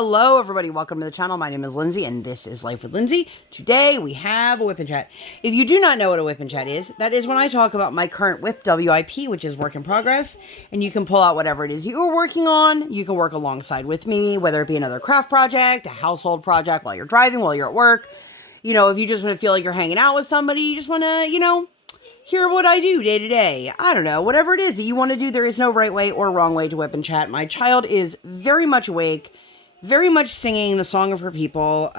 Hello, everybody. Welcome to the channel. My name is Lindsay, and this is Life with Lindsay. Today, we have a WIP Chat. If you do not know what a WIP Chat is, that is when I talk about my current WIP, WIP, which is work in progress, and you can pull out whatever it is you are working on. You can work alongside with me, whether it be another craft project, a household project while you're driving, while you're at work. You know, if you just want to feel like you're hanging out with somebody, you just want to, hear what I do day to day. I don't know, whatever it is that you want to do, there is no right way or wrong way to WIP and Chat. My child is very much awake, very much singing the song of her people.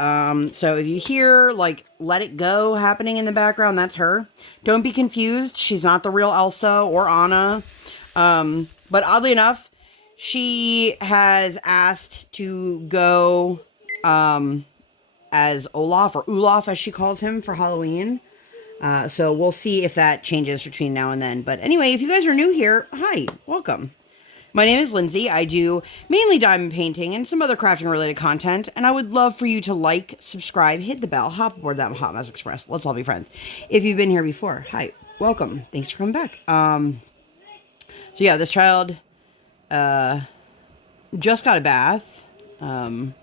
So if you hear, like, Let It Go happening in the background, that's her. Don't be confused. She's not the real Elsa or Anna. But oddly enough, she has asked to go as Olaf, or Olaf as she calls him, for Halloween. So we'll see if that changes between now and then. But anyway, if you guys are new here, hi, welcome. My name is Lindsay. I do mainly diamond painting and some other crafting related content. And I would love for you to like, subscribe, hit the bell, hop aboard that Hot Mess Express. Let's all be friends. If you've been here before, hi, welcome. Thanks for coming back. So yeah, this child just got a bath. And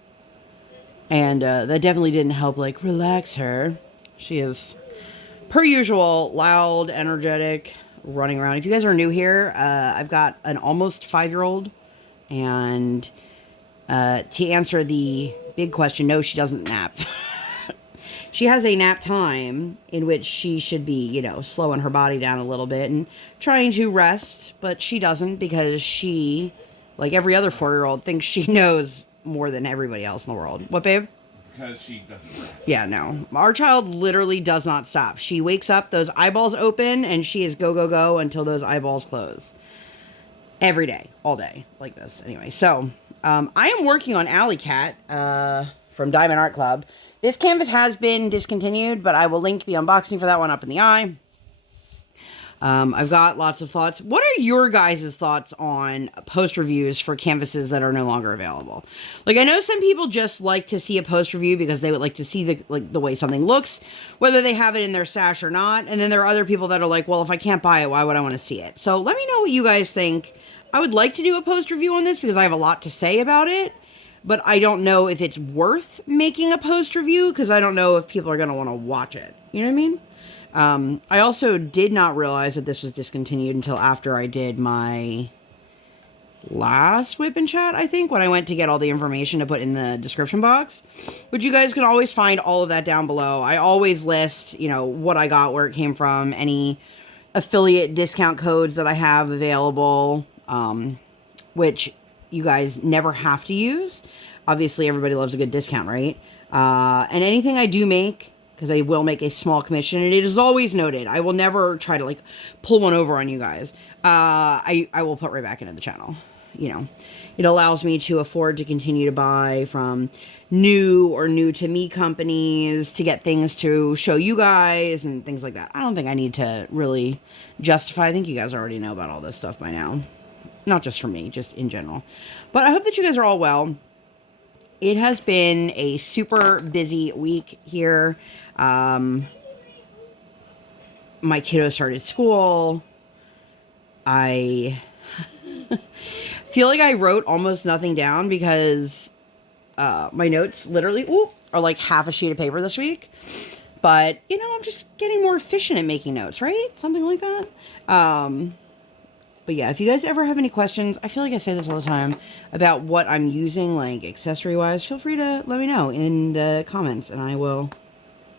that definitely didn't help, like, relax her. She is, per usual, loud, energetic, running around. If you guys are new here, I've got an almost 5-year-old, and to answer the big question, no, she doesn't nap. She has a nap time in which she should be, slowing her body down a little bit and trying to rest, but she doesn't, because she, like every other 4-year-old, thinks she knows more than everybody else in the world. What, babe? Because she doesn't rest. Yeah, no. Our child literally does not stop. She wakes up, those eyeballs open, and she is go, go, go until those eyeballs close. Every day. All day. Like this. Anyway, so, I am working on Alley Cat, from Diamond Art Club. This canvas has been discontinued, but I will link the unboxing for that one up in the eye. I've got lots of thoughts. What are your guys' thoughts on post reviews for canvases that are no longer available? Like, I know some people just like to see a post review because they would like to see the way something looks, whether they have it in their stash or not. And then there are other people that are like, well, if I can't buy it, why would I want to see it? So let me know what you guys think. I would like to do a post review on this because I have a lot to say about it, but I don't know if it's worth making a post review because I don't know if people are going to want to watch it. You know what I mean? I also did not realize that this was discontinued until after I did my last WIP and Chat, I think, when I went to get all the information to put in the description box, which you guys can always find all of that down below. I always list, what I got, where it came from, any affiliate discount codes that I have available, which you guys never have to use. Obviously, everybody loves a good discount, right? And anything I do make, because I will make a small commission, and it is always noted, I will never try to, pull one over on you guys. I will put right back into the channel. It allows me to afford to continue to buy from new or new to me companies to get things to show you guys and things like that. I don't think I need to really justify. I think you guys already know about all this stuff by now. Not just for me, just in general. But I hope that you guys are all well. It has been a super busy week here. My kiddo started school. I feel like I wrote almost nothing down because my notes literally are like half a sheet of paper this week. But, I'm just getting more efficient at making notes, right? Something like that. But yeah, if you guys ever have any questions, I feel like I say this all the time, about what I'm using, like, accessory-wise, feel free to let me know in the comments, and I will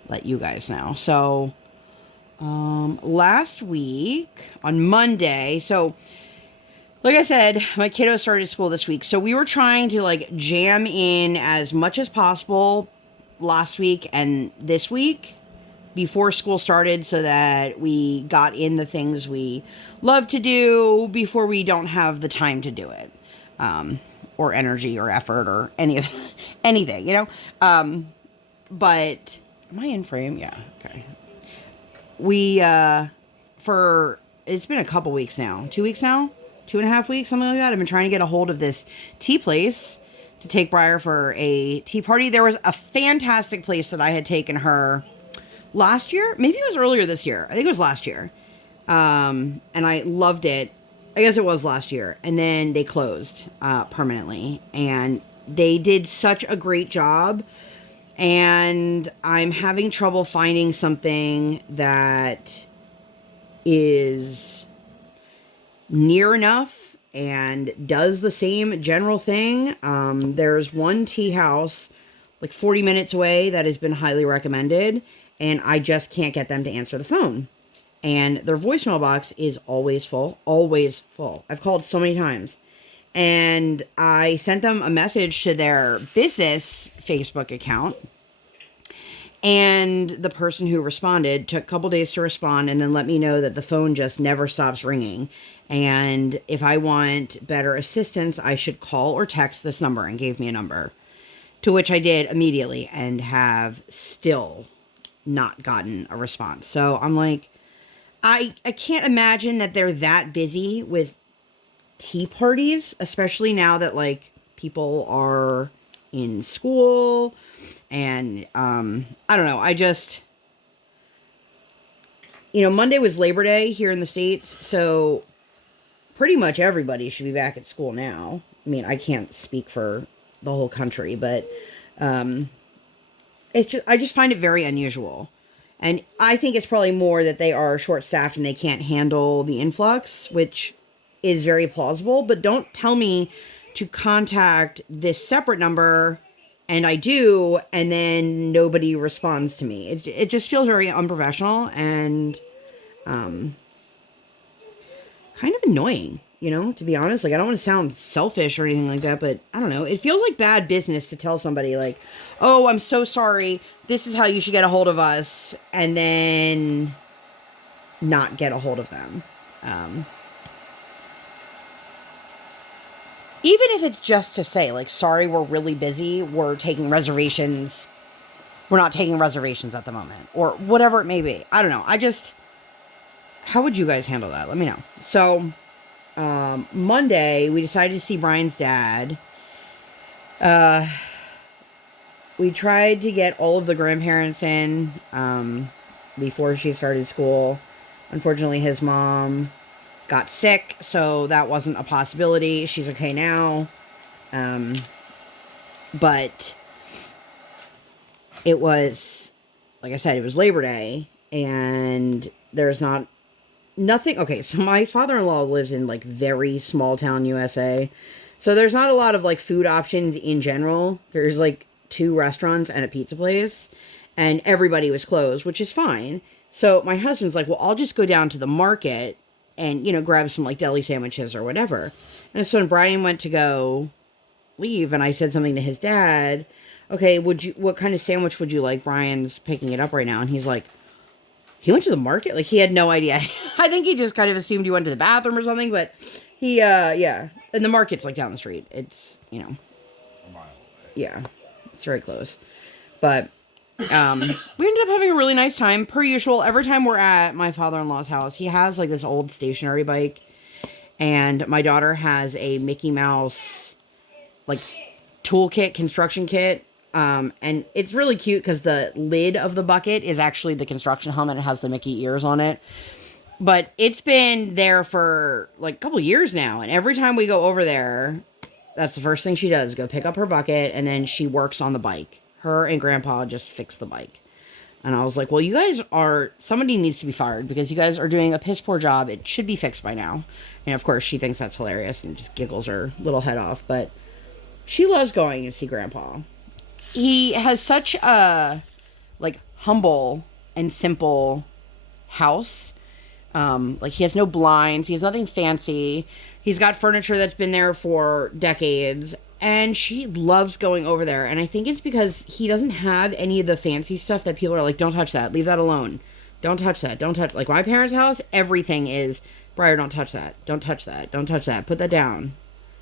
let you guys know. So, last week, on Monday, so, like I said, my kiddo started school this week, so we were trying to, jam in as much as possible last week and this week before school started so that we got in the things we love to do before we don't have the time to do it, or energy or effort or anything, but am I in frame? Yeah. Okay. It's been a couple weeks now, 2 weeks now, 2.5 weeks, something like that. I've been trying to get a hold of this tea place to take Briar for a tea party. There was a fantastic place that I had taken her last year. Maybe it was earlier this year. I think it was last year. And I loved it. I guess it was last year. And then they closed permanently. And they did such a great job, and I'm having trouble finding something that is near enough and does the same general thing. There's one tea house like 40 minutes away that has been highly recommended, and I just can't get them to answer the phone. And their voicemail box is always full, always full. I've called so many times. And I sent them a message to their business Facebook account. And the person who responded took a couple days to respond and then let me know that the phone just never stops ringing. And if I want better assistance, I should call or text this number, and gave me a number. To which I did immediately and have still not gotten a response. So I'm like, I can't imagine that they're that busy with tea parties, especially now that like people are in school. And I don't know, I just, Monday was Labor Day here in the States, so pretty much everybody should be back at school now. I mean, I can't speak for the whole country, but it's just, I just find it very unusual. And I think it's probably more that they are short-staffed and they can't handle the influx, which is very plausible. But don't tell me to contact this separate number, and I do, and then nobody responds to me. It just feels very unprofessional and kind of annoying, to be honest. Like, I don't want to sound selfish or anything like that, but I don't know. It feels like bad business to tell somebody like, oh, I'm so sorry, this is how you should get a hold of us, and then not get a hold of them. Even if it's just to say, like, sorry, we're really busy, we're taking reservations, we're not taking reservations at the moment, or whatever it may be. I don't know. How would you guys handle that? Let me know. So, Monday, we decided to see Brian's dad. We tried to get all of the grandparents in before she started school. Unfortunately, his mom got sick, so that wasn't a possibility. She's okay now. But it was, like I said, it was Labor Day, and there's nothing. Okay, so my father-in-law lives in like very small town USA. So there's not a lot of like food options in general. There's like 2 restaurants and a pizza place, and everybody was closed, which is fine. So my husband's like, well, I'll just go down to the market and, grab some like deli sandwiches or whatever. And so when Brian went to go leave, and I said something to his dad, okay, what kind of sandwich would you like? Brian's picking it up right now. And he's like, he went to the market? Like, he had no idea. I think he just kind of assumed he went to the bathroom or something, but he, yeah. And the market's like down the street. It's, a mile away. Yeah, it's very close. But we ended up having a really nice time. Per usual, every time we're at my father-in-law's house, he has like this old stationary bike, and my daughter has a Mickey Mouse like toolkit, construction kit. And it's really cute because the lid of the bucket is actually the construction helmet. It has the Mickey ears on it. But it's been there for like a couple years now. And every time we go over there, that's the first thing she does, go pick up her bucket, and then she works on the bike. Her and Grandpa just fix the bike. And I was like, well, you guys somebody needs to be fired because you guys are doing a piss poor job. It should be fixed by now. And of course, she thinks that's hilarious and just giggles her little head off. But she loves going to see Grandpa. He has such a like humble and simple house. Like, he has no blinds. He has nothing fancy. He's got furniture that's been there for decades. And she loves going over there. And I think it's because he doesn't have any of the fancy stuff that people are like, don't touch that. Leave that alone. Don't touch that. Don't touch. Like, my parents' house, everything is, Briar, don't touch that. Don't touch that. Don't touch that. Put that down.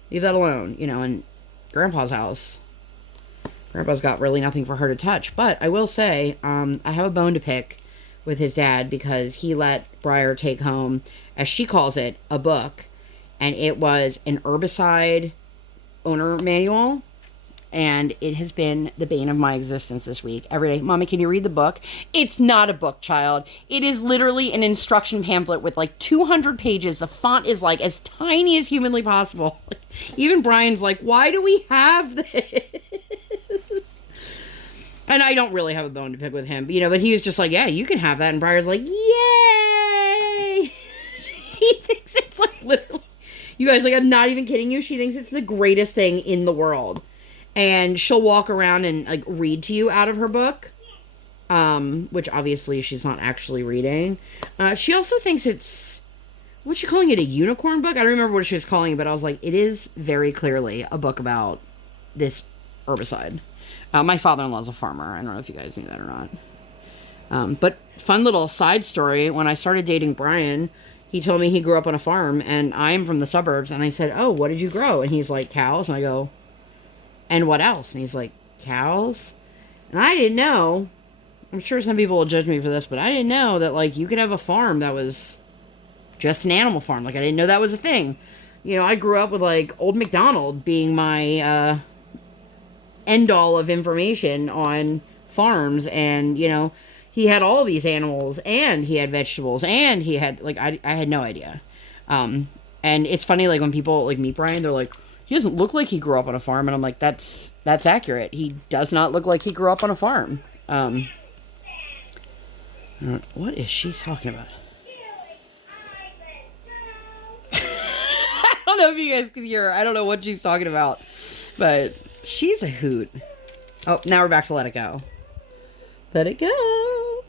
Leave that alone. And Grandpa's house, Grandpa's got really nothing for her to touch. But I will say, I have a bone to pick with his dad because he let Briar take home, as she calls it, a book. And it was an herbicide owner manual. and it has been the bane of my existence this week. Every day, Mommy, can you read the book? It's not a book, child. It is literally an instruction pamphlet with like 200 pages. The font is like as tiny as humanly possible. Even Brian's like, why do we have this? And I don't really have a bone to pick with him, but he was just like, yeah, you can have that. And Briar's like, yay! He thinks it's like literally, you guys, like, I'm not even kidding you. She thinks it's the greatest thing in the world. And she'll walk around and like read to you out of her book, which obviously she's not actually reading. She also thinks it's, what's she calling it, a unicorn book? I don't remember what she was calling it, but I was like, it is very clearly a book about this herbicide. My father-in-law's a farmer. I don't know if you guys knew that or not. But fun little side story. When I started dating Brian, he told me he grew up on a farm, and I'm from the suburbs. And I said, oh, what did you grow? And he's like, cows. And I go, and what else? And he's like, cows? And I didn't know. I'm sure some people will judge me for this, but I didn't know that, like, you could have a farm that was just an animal farm. Like, I didn't know that was a thing. I grew up with, like, Old MacDonald being my, end-all of information on farms, and he had all these animals, and he had vegetables, and he had like I had no idea. And it's funny, like, when people like meet Brian, they're like, he doesn't look like he grew up on a farm, and I'm like, that's accurate. He does not look like he grew up on a farm. What is she talking about? I don't know if you guys can hear her. I don't know what she's talking about, but she's a hoot. Oh, now we're back to Let It Go. Let it go.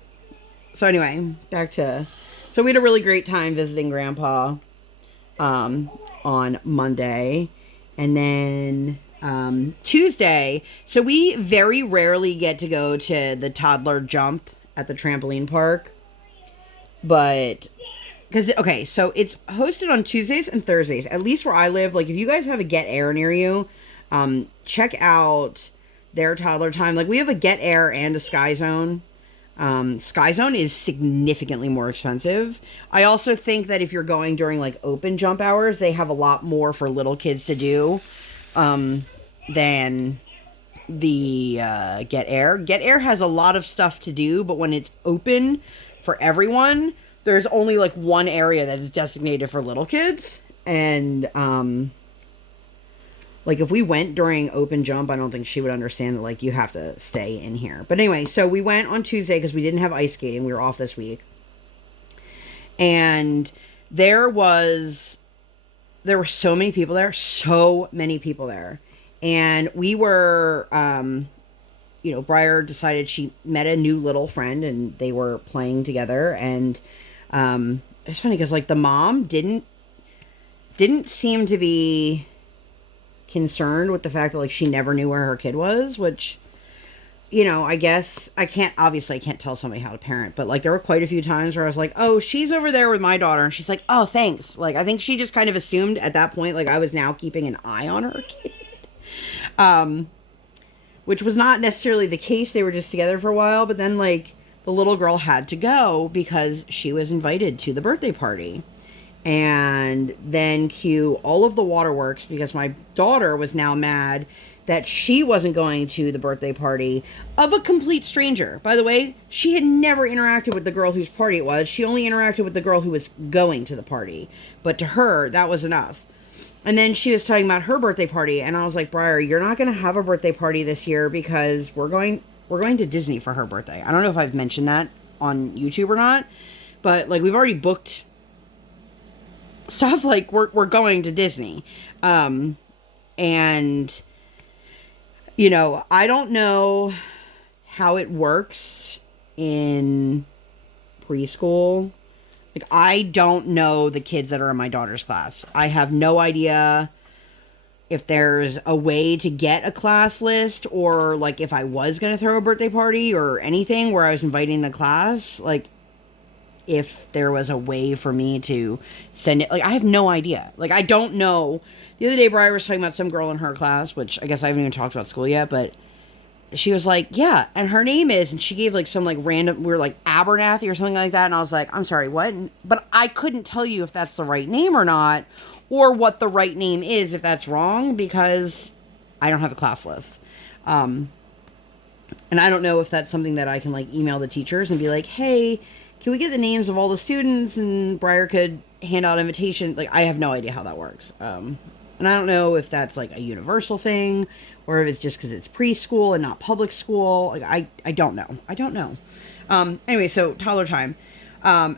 So anyway, so we had a really great time visiting Grandpa on Monday. And then Tuesday, so we very rarely get to go to the toddler jump at the trampoline park. But so it's hosted on Tuesdays and Thursdays, at least where I live. Like, if you guys have a Get Air near you, check out their toddler time. Like, we have a Get Air and a Sky Zone. Sky Zone is significantly more expensive. I also think that if you're going during like open jump hours, they have a lot more for little kids to do than the Get Air. Get Air has a lot of stuff to do, but when it's open for everyone, there's only like one area that is designated for little kids. And like, if we went during open jump, I don't think she would understand that, like, you have to stay in here. But anyway, so we went on Tuesday because we didn't have ice skating. We were off this week. And there were so many people there. And we were, Briar decided she met a new little friend, and they were playing together. And it's funny because, like, the mom didn't seem to be concerned with the fact that, like, she never knew where her kid was, which, I guess I can't tell somebody how to parent, but like, there were quite a few times where I was like, oh, she's over there with my daughter, and she's like, oh, thanks. Like, I think she just kind of assumed at that point, like, I was now keeping an eye on her kid, which was not necessarily the case. They were just together for a while, but then, like, the little girl had to go because she was invited to the birthday party. And then cue all of the waterworks, because my daughter was now mad that she wasn't going to the birthday party of a complete stranger. By the way, she had never interacted with the girl whose party it was. She only interacted with the girl who was going to the party. But to her, that was enough. And then she was talking about her birthday party, and I was like, Briar, you're not going to have a birthday party this year because we're going to Disney for her birthday. I don't know if I've mentioned that on YouTube or not, but like, we've already booked stuff. Like, we're going to Disney. And I don't know how it works in preschool. Like, I don't know the kids that are in my daughter's class. I have no idea if there's a way to get a class list, or like if I was going to throw a birthday party or anything where I was inviting the class, like, if there was a way for me to send it. Like, I have no idea. Like, I don't know. The other day, Briar was talking about some girl in her class, which I guess I haven't even talked about school yet, but she was like, yeah, and her name is, and she gave like some like random, we were like Abernathy or something like that, and I was like, I'm sorry, what? But I couldn't tell you if that's the right name or not, or what the right name is if that's wrong, because I don't have a class list. And I don't know if that's something that I can like email the teachers and be like, hey, can we get the names of all the students, and Briar could hand out invitations. Like, I have no idea how that works. And I don't know if that's like a universal thing, or if it's just because it's preschool and not public school. Like, I don't know. I don't know. Anyway, so toddler time.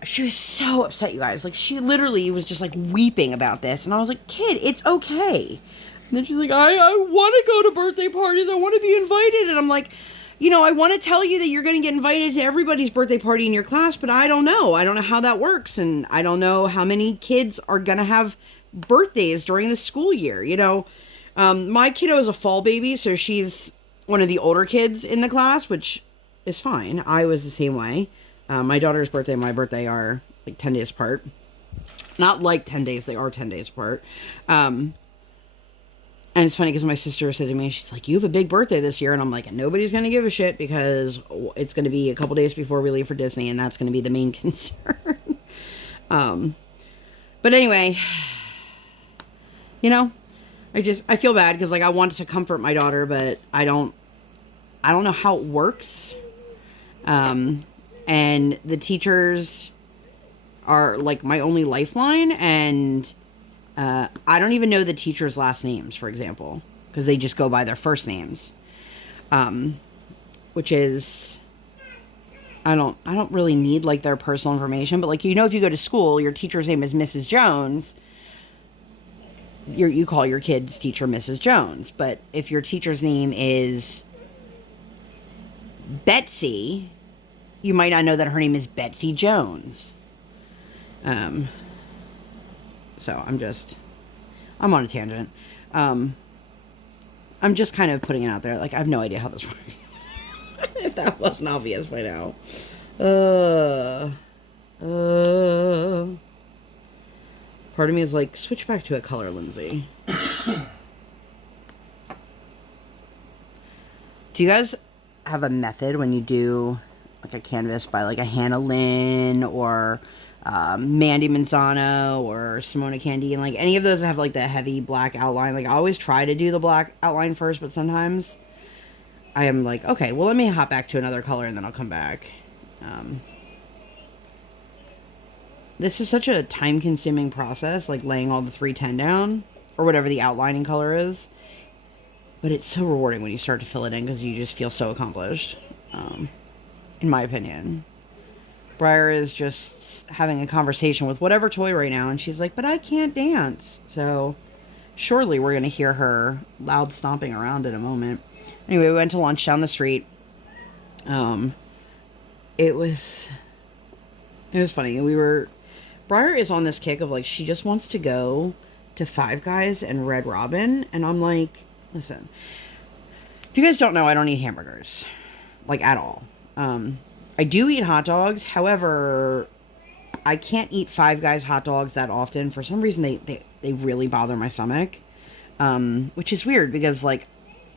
She was so upset, you guys. Like, she literally was just like weeping about this. And I was like, kid, it's okay. And then she's like, I want to go to birthday parties. I want to be invited. And I'm like, you know, I want to tell you that you're going to get invited to everybody's birthday party in your class, but I don't know. I don't know how that works. And I don't know how many kids are going to have birthdays during the school year. You know, my kiddo is a fall baby, so she's one of the older kids in the class, which is fine. I was the same way. My daughter's birthday and my birthday are like 10 days apart. Not like 10 days, they are 10 days apart. And it's funny because my sister said to me, she's like, you have a big birthday this year. And I'm like, nobody's going to give a shit because it's going to be a couple days before we leave for Disney. And that's going to be the main concern. But anyway, you know, I feel bad because like I wanted to comfort my daughter, but I don't know how it works. And the teachers are like my only lifeline, and I don't even know the teachers' last names, for example, because they just go by their first names. Which is, I don't really need like their personal information, but like, you know, if you go to school, your teacher's name is Mrs. Jones, you call your kid's teacher Mrs. Jones. But if your teacher's name is Betsy, you might not know that her name is Betsy Jones. So I'm on a tangent. I'm just kind of putting it out there. Like, I have no idea how this works. If that wasn't obvious by now. Part of me is like, switch back to a color, Lindsay. Do you guys have a method when you do like a canvas by like a Hannah Lynn or Mandy Manzano or Simona Candy, and like any of those that have like the heavy black outline? Like, I always try to do the black outline first, but sometimes I am like, okay, well, let me hop back to another color and then I'll come back. This is such a time-consuming process, like laying all the 310 down or whatever the outlining color is, but it's so rewarding when you start to fill it in because you just feel so accomplished, in my opinion. Briar is just having a conversation with whatever toy right now, and she's like, but I can't dance. So surely we're going to hear her loud stomping around in a moment. Anyway, we went to lunch down the street. It was funny. Briar is on this kick of like, she just wants to go to Five Guys and Red Robin. And I'm like, listen, if you guys don't know, I don't eat hamburgers, like, at all. I do eat hot dogs. However, I can't eat Five Guys hot dogs that often. For some reason, they really bother my stomach. Which is weird because, like,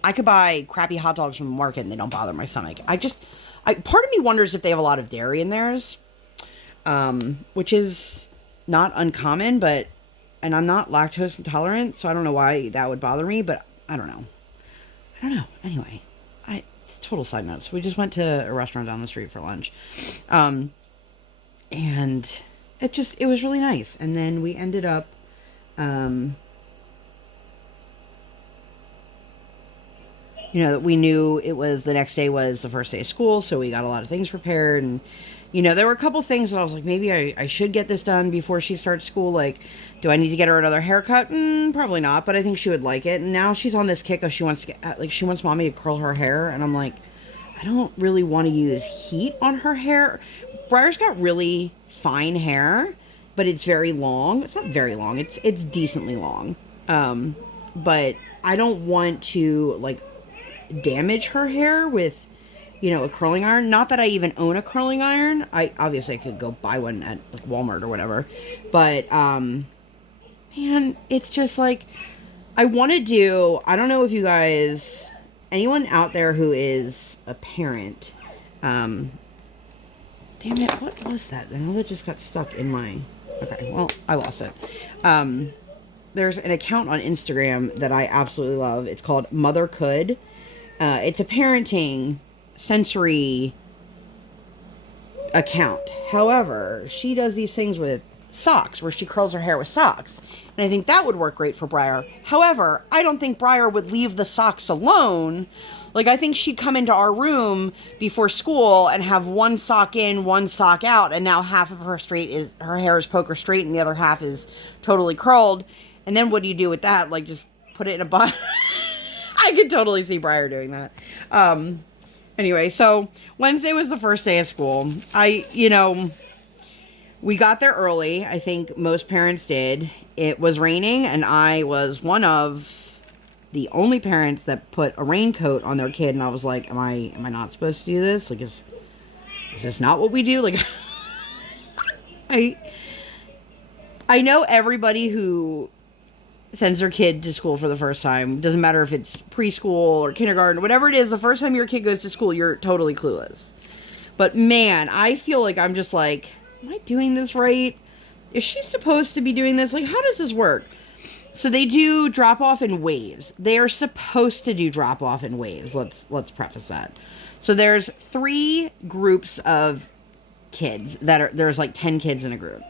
I could buy crappy hot dogs from the market and they don't bother my stomach. Part of me wonders if they have a lot of dairy in theirs. Which is not uncommon, and I'm not lactose intolerant, so I don't know why that would bother me, but I don't know. Anyway, it's a total side note. So we just went to a restaurant down the street for lunch. And it was really nice. And then we ended up, we knew it was the next day was the first day of school, so we got a lot of things prepared. And, there were a couple things that I was like, maybe I should get this done before she starts school. Like, do I need to get her another haircut? Probably not, but I think she would like it. And now she's on this kick of she wants mommy to curl her hair. And I'm like, I don't really want to use heat on her hair. Briar's got really fine hair, but it's very long. It's not very long. It's decently long. But I don't want to, like, damage her hair with, a curling iron. Not that I even own a curling iron. I could go buy one at like Walmart or whatever. But, man, it's just like, I want to do, I don't know if you guys, anyone out there who is a parent, damn it, what was that? The hell that just got stuck in my, okay, well, I lost it. there's an account on Instagram that I absolutely love. It's called Mother Could. It's a parenting sensory account. However, she does these things with socks where she curls her hair with socks. And I think that would work great for Briar. However, I don't think Briar would leave the socks alone. Like, I think she'd come into our room before school and have one sock in, one sock out, and now half of her hair is poker straight and the other half is totally curled. And then what do you do with that? Like, just put it in a bun? I could totally see Briar doing that. Anyway, so Wednesday was the first day of school. We got there early. I think most parents did. It was raining, and I was one of the only parents that put a raincoat on their kid, and I was like, am I not supposed to do this? Like, is this not what we do? Like, I know everybody who sends their kid to school for the first time. Doesn't matter if it's preschool or kindergarten, whatever it is, the first time your kid goes to school, you're totally clueless. But man, I feel like I'm just like, am I doing this right? Is she supposed to be doing this? Like, how does this work? So they do drop off in waves. They are supposed to do drop off in waves. Let's preface that. So there's 3 groups of kids there's like 10 kids in a group.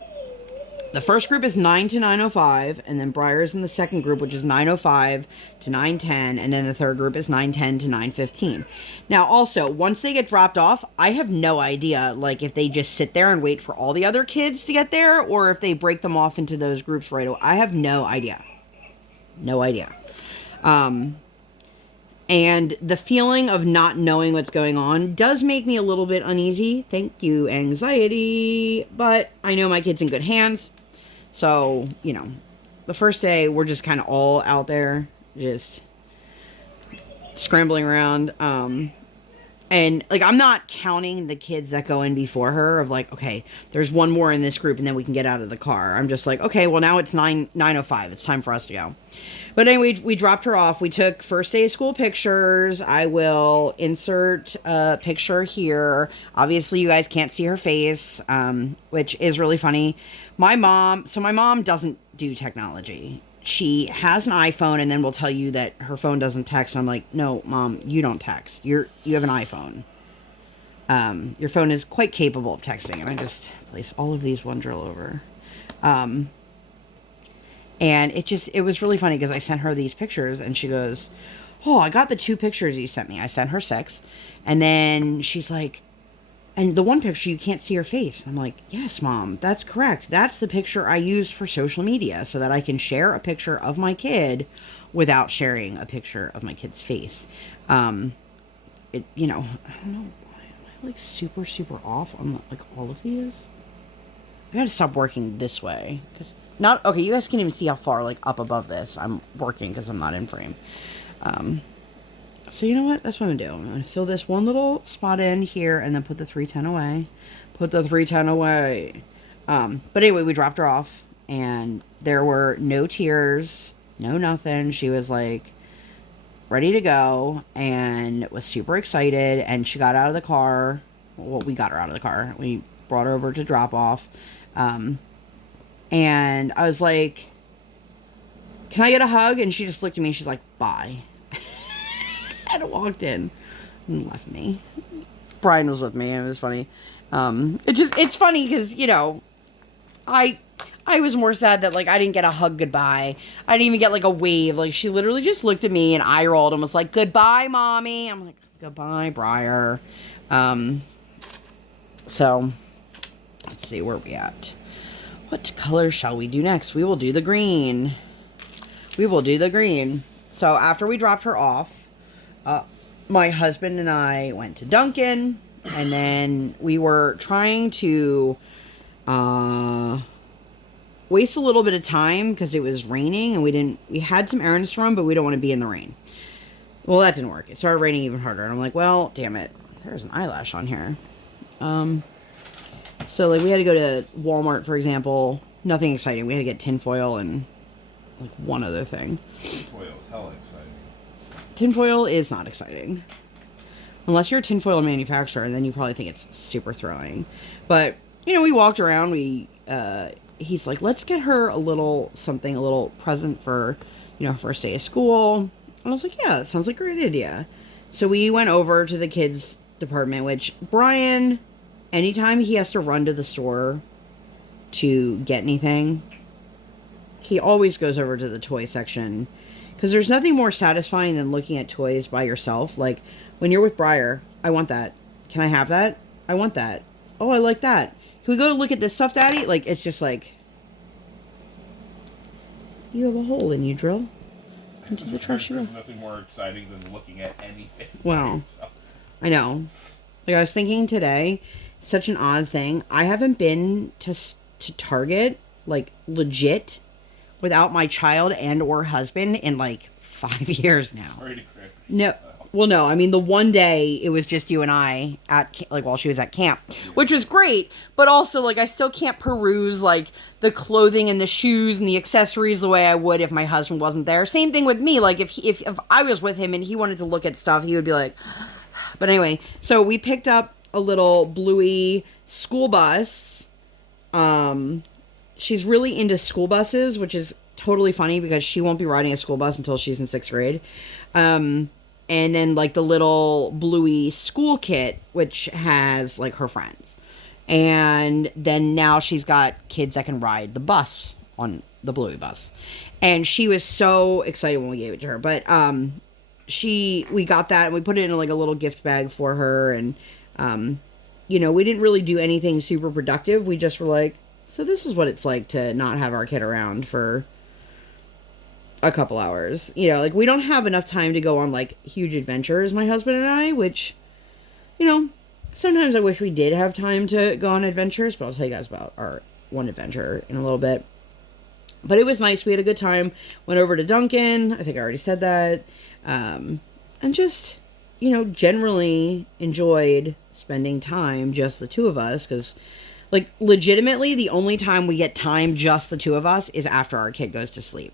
The first group is 9 to 9:05, and then Briar's in the second group, which is 9:05 to 9:10, and then the third group is 9:10 to 9:15. Now, also, once they get dropped off, I have no idea, like, if they just sit there and wait for all the other kids to get there, or if they break them off into those groups right away. I have no idea. No idea. And the feeling of not knowing what's going on does make me a little bit uneasy. Thank you, anxiety. But I know my kid's in good hands. So, the first day, we're just kind of all out there, just scrambling around. And, like, I'm not counting the kids that go in before her of, like, okay, there's one more in this group, and then we can get out of the car. I'm just like, okay, well, now it's 9:05. It's time for us to go. But anyway, we dropped her off. We took first day of school pictures. I will insert a picture here. Obviously, you guys can't see her face, which is really funny. My mom doesn't do technology. She has an iPhone and then will tell you that her phone doesn't text. I'm like, no, Mom, you don't text. You have an iPhone. Your phone is quite capable of texting. And I just place all of these one drill over. And it was really funny because I sent her these pictures and she goes, oh, I got the 2 pictures you sent me. I sent her 6. And then she's like, and the one picture, you can't see her face. I'm like, yes, Mom, that's correct. That's the picture I use for social media so that I can share a picture of my kid without sharing a picture of my kid's face. I don't know why. Am I like super, super off on like all of these? I gotta stop working this way. Okay, you guys can't even see how far like up above this I'm working because I'm not in frame. So you know what? That's what I'm going to do. I'm going to fill this one little spot in here and then put the 310 away. Put the 310 away. But anyway, we dropped her off and there were no tears, no nothing. She was like ready to go and was super excited. And she got out of the car. Well, we got her out of the car. We brought her over to drop off. And I was like, can I get a hug? And she just looked at me. She's like, bye. And walked in and left me. Brian was with me. It was funny. It's funny because, I was more sad that, like, I didn't get a hug goodbye. I didn't even get, like, a wave. Like, she literally just looked at me and eye rolled and was like, goodbye, Mommy. I'm like, goodbye, Briar. So, let's see, where are we at? What color shall we do next? We will do the green. So, after we dropped her off, my husband and I went to Dunkin', and then we were trying to waste a little bit of time because it was raining and we had some errands to run, but we don't want to be in the rain. Well, that didn't work. It started raining even harder, and I'm like, well, damn it. There's an eyelash on here. So, like, we had to go to Walmart, for example. Nothing exciting. We had to get tinfoil and, like, one other thing. Tinfoil is hella exciting. Tinfoil is not exciting. Unless you're a tinfoil manufacturer, and then you probably think it's super thrilling. But, we walked around. We he's like, let's get her a little something, a little present for, first day of school. And I was like, yeah, that sounds like a great idea. So we went over to the kids department, which Brian, anytime he has to run to the store to get anything, he always goes over to the toy section. Because there's nothing more satisfying than looking at toys by yourself. Like, when you're with Briar, I want that. Can I have that? I want that. Oh, I like that. Can we go look at this stuff, Daddy? Like, it's just like, you have a hole and you drill into the trash. There's nothing more exciting than looking at anything. Wow. I know. Like, I was thinking today, such an odd thing. I haven't been to Target, like, legit, without my child and or husband in, like, 5 years now. Sorry to correct. No. Well, no, I mean, the one day it was just you and I at, like, while she was at camp, which was great, but also, like, I still can't peruse, like, the clothing and the shoes and the accessories the way I would if my husband wasn't there. Same thing with me, like, if I was with him and he wanted to look at stuff, he would be like, but anyway, so we picked up a little Bluey school bus. She's really into school buses, which is totally funny because she won't be riding a school bus until she's in 6th grade. And then, like, the little Bluey school kit, which has, like, her friends. And then now she's got kids that can ride the bus on the Bluey bus. And she was so excited when we gave it to her. But we got that and we put it in, like, a little gift bag for her. And, we didn't really do anything super productive. We just were like, so this is what it's like to not have our kid around for a couple hours. Like, we don't have enough time to go on, like, huge adventures, my husband and I, which, sometimes I wish we did have time to go on adventures, but I'll tell you guys about our one adventure in a little bit. But it was nice. We had a good time. Went over to Duncan. I think I already said that. And just, generally enjoyed spending time, just the two of us, because, like, legitimately, the only time we get time, just the two of us, is after our kid goes to sleep.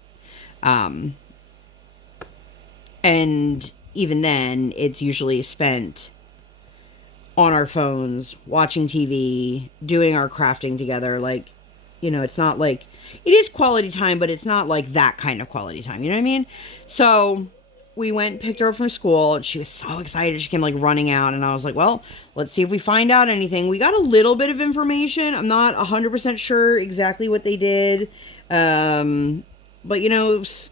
And even then, it's usually spent on our phones, watching TV, doing our crafting together. Like, it's not like, it is quality time, but it's not like that kind of quality time. You know what I mean? So we went and picked her up from school, and she was so excited. She came, like, running out, and I was like, well, let's see if we find out anything. We got a little bit of information. I'm not 100% sure exactly what they did. But,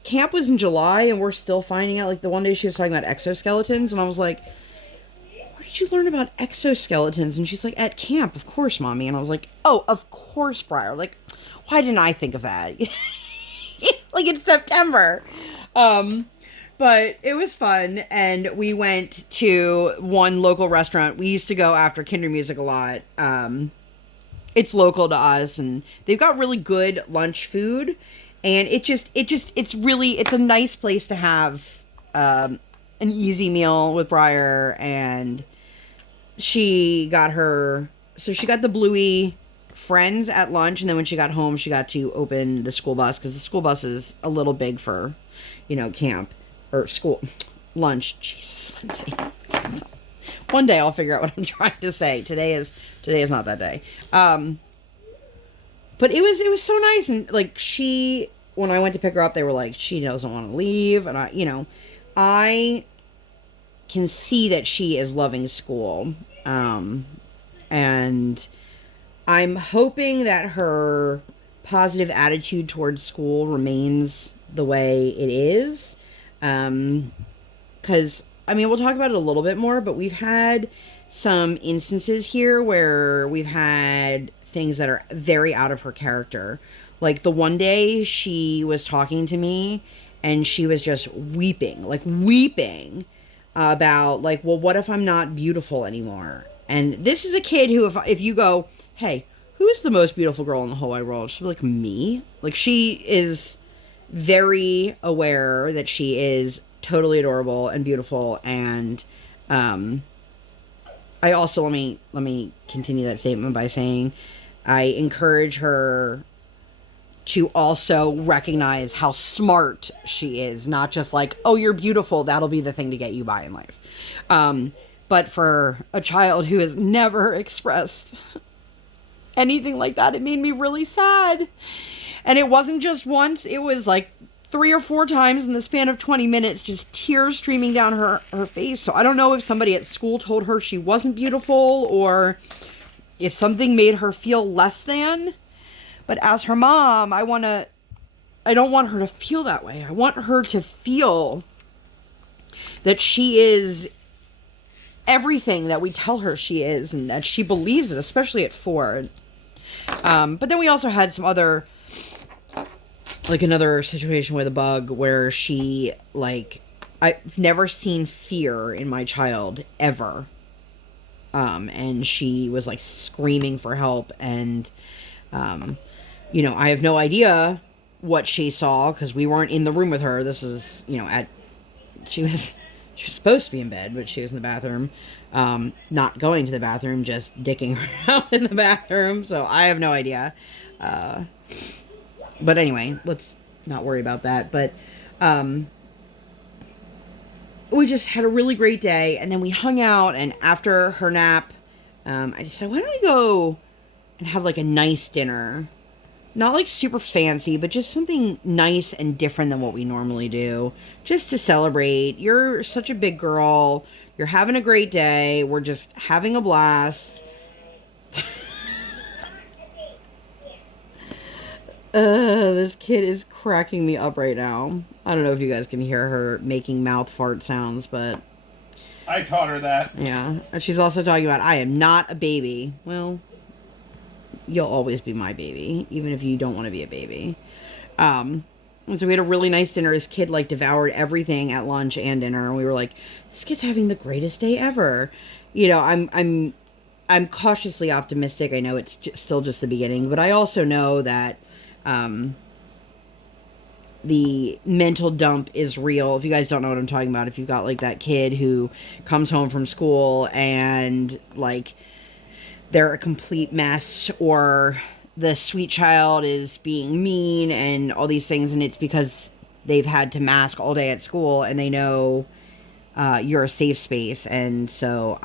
camp was in July, and we're still finding out. Like, the one day she was talking about exoskeletons, and I was like, where did you learn about exoskeletons? And she's like, at camp, of course, Mommy. And I was like, oh, of course, Briar. Like, why didn't I think of that? Like, it's September. But it was fun, and we went to one local restaurant. We used to go after Kinder Music a lot. It's local to us, and they've got really good lunch food. And it's a nice place to have an easy meal with Briar. And she got the Bluey friends at lunch. And then when she got home, she got to open the school bus, because the school bus is a little big for, camp or school lunch. Jesus, Lindsay. One day I'll figure out what I'm trying to say. Today is not that day. But it was so nice. And, like, when I went to pick her up, they were like, she doesn't want to leave. And I can see that she is loving school. And I'm hoping that her positive attitude towards school remains the way it is. Because, we'll talk about it a little bit more, but we've had some instances here where we've had things that are very out of her character. Like, the one day she was talking to me and she was just weeping about, like, well, what if I'm not beautiful anymore? And this is a kid who, if you go, hey, who's the most beautiful girl in the whole wide world? She'll be like, me. Like, she is very aware that she is totally adorable and beautiful. And I also, let me continue that statement by saying I encourage her to also recognize how smart she is, not just like, oh, you're beautiful, that'll be the thing to get you by in life. But for a child who has never expressed anything like that, it made me really sad. And it wasn't just once, it was like 3 or 4 times in the span of 20 minutes, just tears streaming down her face. So I don't know if somebody at school told her she wasn't beautiful or if something made her feel less than. But as her mom, I don't want her to feel that way. I want her to feel that she is everything that we tell her she is and that she believes it, especially at 4. But then we also had some other, like another situation with a bug where she, like, I've never seen fear in my child ever. And she was like screaming for help and, you know, I have no idea what she saw because we weren't in the room with her. This is, you know, she was supposed to be in bed, but she was in the bathroom, not going to the bathroom, just dicking around in the bathroom. So I have no idea. But anyway, let's not worry about that. But, we just had a really great day, and then we hung out, and after her nap, I decided, why don't we go and have like a nice dinner? Not like super fancy, but just something nice and different than what we normally do. Just to celebrate. You're such a big girl. You're having a great day. We're just having a blast. This kid is cracking me up right now. I don't know if you guys can hear her making mouth fart sounds, but... I taught her that. Yeah. And she's also talking about, I am not a baby. Well... You'll always be my baby, even if you don't want to be a baby. And so we had a really nice dinner. This kid, like, devoured everything at lunch and dinner. And we were like, this kid's having the greatest day ever. You know, I'm cautiously optimistic. I know it's still just the beginning. But I also know that the mental dump is real. If you guys don't know what I'm talking about, if you've got, like, that kid who comes home from school and, like... they're a complete mess, or the sweet child is being mean and all these things, and it's because they've had to mask all day at school and they know you're a safe space. And so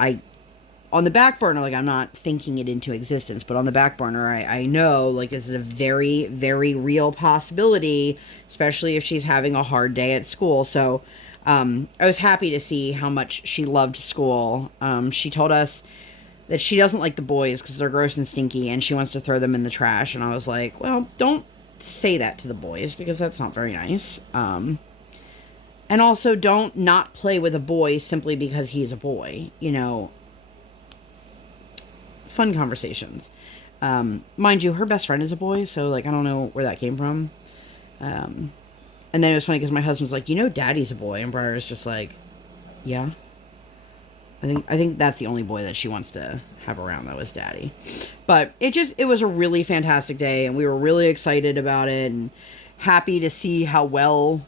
on the back burner, like, I'm not thinking it into existence, but on the back burner, I know, like, this is a very, very real possibility, especially if she's having a hard day at school. So I was happy to see how much she loved school. She told us that she doesn't like the boys because they're gross and stinky and she wants to throw them in the trash. And I was like, well, don't say that to the boys because that's not very nice. And also don't not play with a boy simply because he's a boy, you know. Fun conversations. Mind you, her best friend is a boy, so, like, I don't know where that came from. And then it was funny because my husband's like, you know, Daddy's a boy. And Briar's just like, yeah. I think that's the only boy that she wants to have around, that was Daddy. But it was a really fantastic day, and we were really excited about it, and happy to see how well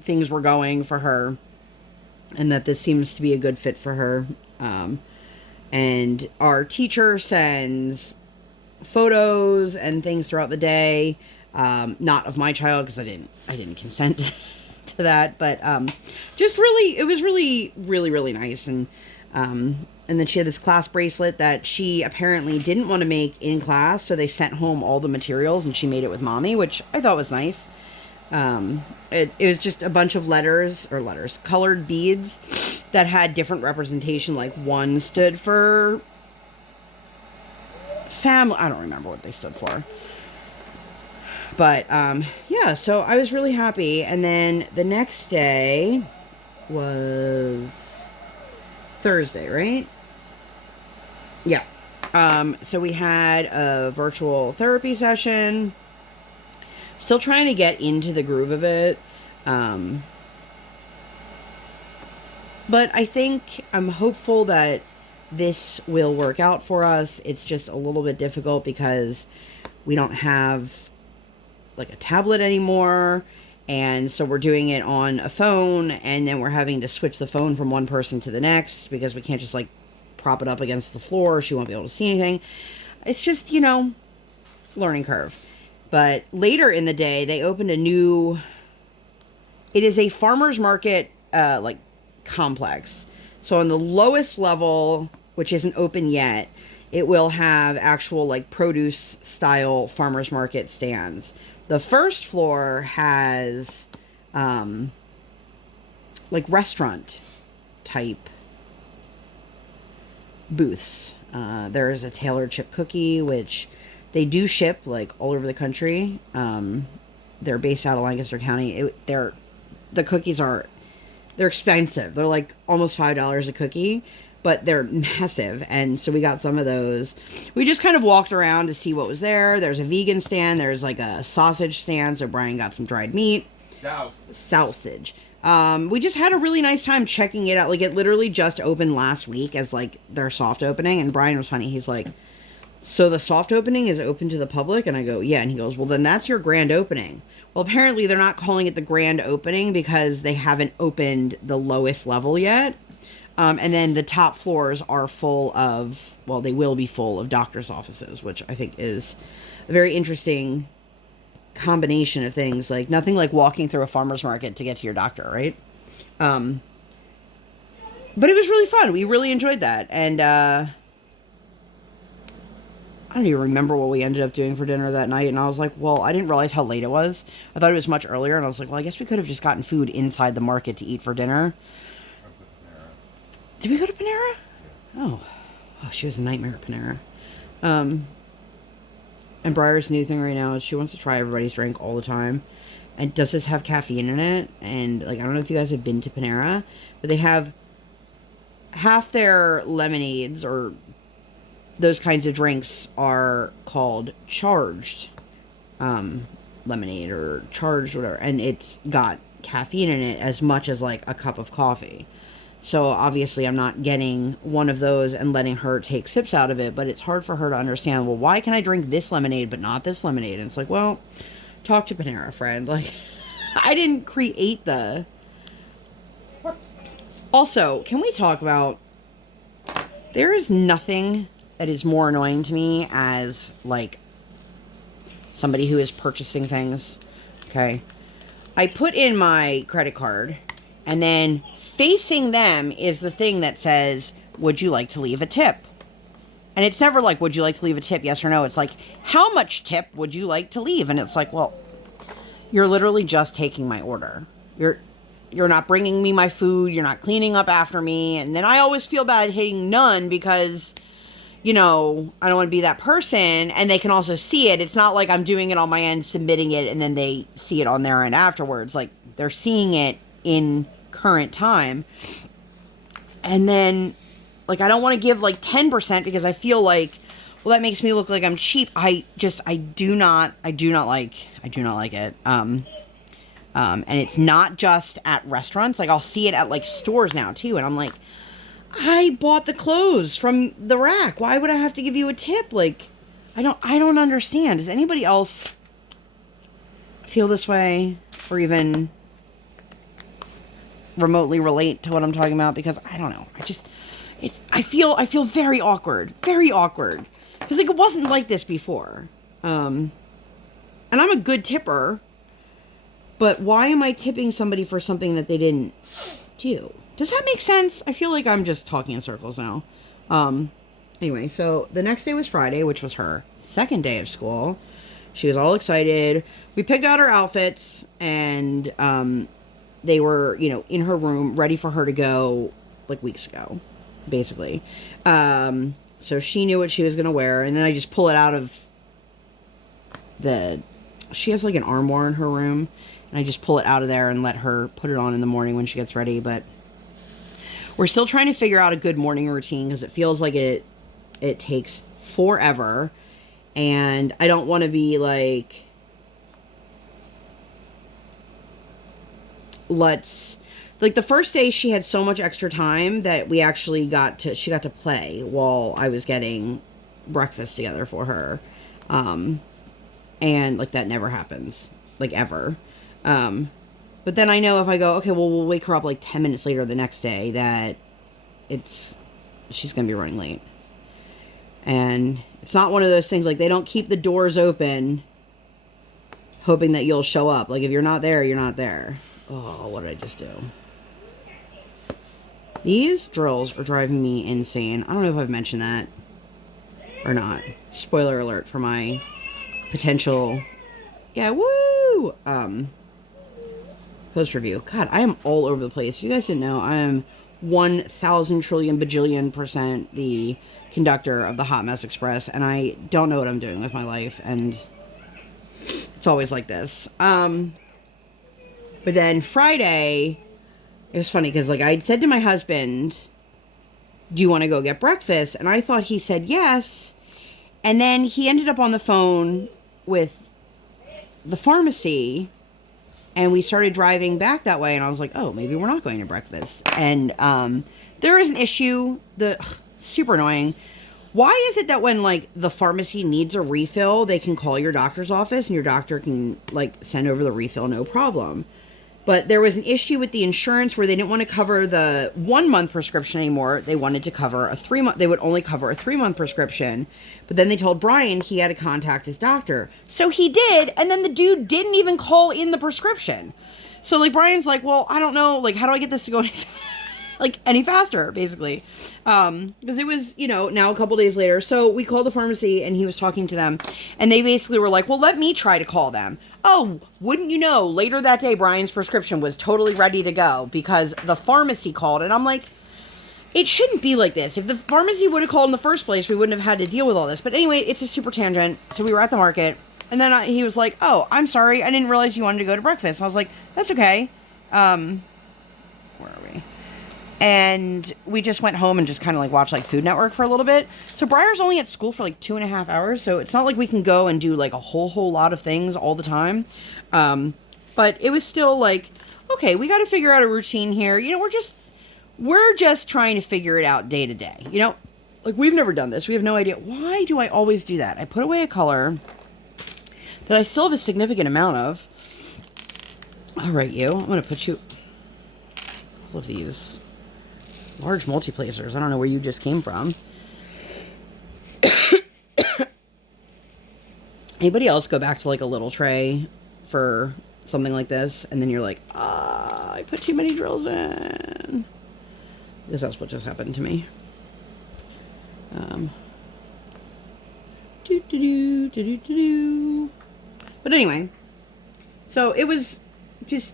things were going for her, and that this seems to be a good fit for her. And our teacher sends photos and things throughout the day, not of my child, because I didn't consent to that, but it was really, really, really nice. And then she had this class bracelet that she apparently didn't want to make in class, so they sent home all the materials and she made it with Mommy, which I thought was nice. It was just a bunch of colored beads that had different representation. Like, one stood for family. I don't remember what they stood for. But, yeah, so I was really happy. And then the next day was Thursday, right? Yeah. So we had a virtual therapy session. Still trying to get into the groove of it. But I think I'm hopeful that this will work out for us. It's just a little bit difficult because we don't have, like, a tablet anymore. And so we're doing it on a phone, and then we're having to switch the phone from one person to the next because we can't just, like, prop it up against the floor. She won't be able to see anything. It's just, you know, learning curve. But later in the day, they opened it is a farmer's market, like, complex. So on the lowest level, which isn't open yet, it will have actual like produce style farmers market stands. The first floor has like restaurant type booths. There is a tailored chip cookie, which they do ship like all over the country. They're based out of Lancaster County. The cookies they're expensive. They're like almost $5 a cookie, but they're massive. And so we got some of those. We just kind of walked around to see what was there. There's a vegan stand. There's like a sausage stand. So Brian got some dried meat. Sausage. We just had a really nice time checking it out. Like, it literally just opened last week as like their soft opening. And Brian was funny. He's like, so the soft opening is open to the public? And I go, yeah. And he goes, well, then that's your grand opening. Well, apparently they're not calling it the grand opening because they haven't opened the lowest level yet. And then the top floors are full of, well, they will be full of doctor's offices, which I think is a very interesting combination of things. Like, nothing like walking through a farmer's market to get to your doctor, right? But it was really fun. We really enjoyed that. And I don't even remember what we ended up doing for dinner that night. And I was like, well, I didn't realize how late it was. I thought it was much earlier. And I was like, well, I guess we could have just gotten food inside the market to eat for dinner. Did we go to Panera? Oh, she was a nightmare at Panera. And Briar's new thing right now is she wants to try everybody's drink all the time. And does this have caffeine in it? And like, I don't know if you guys have been to Panera, but they have half their lemonades or those kinds of drinks are called charged lemonade or charged whatever, and it's got caffeine in it as much as like a cup of coffee. So obviously I'm not getting one of those and letting her take sips out of it, but it's hard for her to understand, well, why can I drink this lemonade but not this lemonade? And it's like, well, talk to Panera, friend. Like, I didn't create the... Also, can we talk about... There is nothing that is more annoying to me as, like, somebody who is purchasing things. Okay? I put in my credit card, and then facing them is the thing that says, would you like to leave a tip? And it's never like, would you like to leave a tip, yes or no? It's like, how much tip would you like to leave? And it's like, well, you're literally just taking my order. You're not bringing me my food. You're not cleaning up after me. And then I always feel bad hitting none because, you know, I don't want to be that person. And they can also see it. It's not like I'm doing it on my end, submitting it, and then they see it on their end afterwards. Like, they're seeing it in current time. And then, like, I don't want to give, like, 10% because I feel like, well, that makes me look like I'm cheap. I do not like it. And it's not just at restaurants. Like, I'll see it at, like, stores now, too. And I'm like, I bought the clothes from the rack. Why would I have to give you a tip? Like, I don't understand. Does anybody else feel this way? Or even remotely relate to what I'm talking about? Because I don't know. I feel very awkward. Very awkward. Because, like, it wasn't like this before. And I'm a good tipper. But why am I tipping somebody for something that they didn't do? Does that make sense? I feel like I'm just talking in circles now. Anyway, so the next day was Friday, which was her second day of school. She was all excited. We picked out her outfits, and they were, you know, in her room, ready for her to go, like, weeks ago, basically. So she knew what she was going to wear, and then I just pull it out of she has, like, an armoire in her room, and I just pull it out of there and let her put it on in the morning when she gets ready. But we're still trying to figure out a good morning routine because it feels like it takes forever. And I don't want to be like, like the first day she had so much extra time that we actually she got to play while I was getting breakfast together for her. And like that never happens, like ever. But then I know if I go, okay, well, we'll wake her up like 10 minutes later the next day, that she's going to be running late. And it's not one of those things, like, they don't keep the doors open hoping that you'll show up. Like, if you're not there, you're not there. Oh, what did I just do? These drills are driving me insane. I don't know if I've mentioned that. Or not. Spoiler alert for my potential, yeah, woo, post review. God, I am all over the place. If you guys didn't know, I am 1,000 trillion bajillion % the conductor of the Hot Mess Express, and I don't know what I'm doing with my life, and it's always like this. But then Friday, it was funny because, like, I'd said to my husband, do you want to go get breakfast? And I thought he said yes. And then he ended up on the phone with the pharmacy, and we started driving back that way. And I was like, oh, maybe we're not going to breakfast. And there is an issue. Super annoying. Why is it that when, like, the pharmacy needs a refill, they can call your doctor's office and your doctor can, like, send over the refill, no problem? But there was an issue with the insurance where they didn't want to cover the 1 month prescription anymore. They wanted to cover a 3 month. They would only cover a 3 month prescription. But then they told Brian he had to contact his doctor. So he did. And then the dude didn't even call in the prescription. So, like, Brian's like, well, I don't know. Like, how do I get this to go any faster, basically? Because it was, you know, now a couple days later. So we called the pharmacy and he was talking to them. And they basically were like, well, let me try to call them. Oh, wouldn't you know, later that day, Brian's prescription was totally ready to go because the pharmacy called. And I'm like, it shouldn't be like this. If the pharmacy would have called in the first place, we wouldn't have had to deal with all this. But anyway, it's a super tangent. So we were at the market. And then he was like, oh, I'm sorry. I didn't realize you wanted to go to breakfast. And I was like, that's okay. Where are we? And we just went home and just kind of like watched like Food Network for a little bit. So Briar's only at school for like 2.5 hours. So it's not like we can go and do like a whole lot of things all the time. But it was still like, okay, we got to figure out a routine here. You know, we're just trying to figure it out day to day. You know, like we've never done this. We have no idea. Why do I always do that? I put away a color that I still have a significant amount of. All right, you. I'm going to put you all of these large multi-placers. I don't know where you just came from. Anybody else go back to like a little tray for something like this and then you're like, I put too many drills in? Because that's what just happened to me. But anyway, so it was just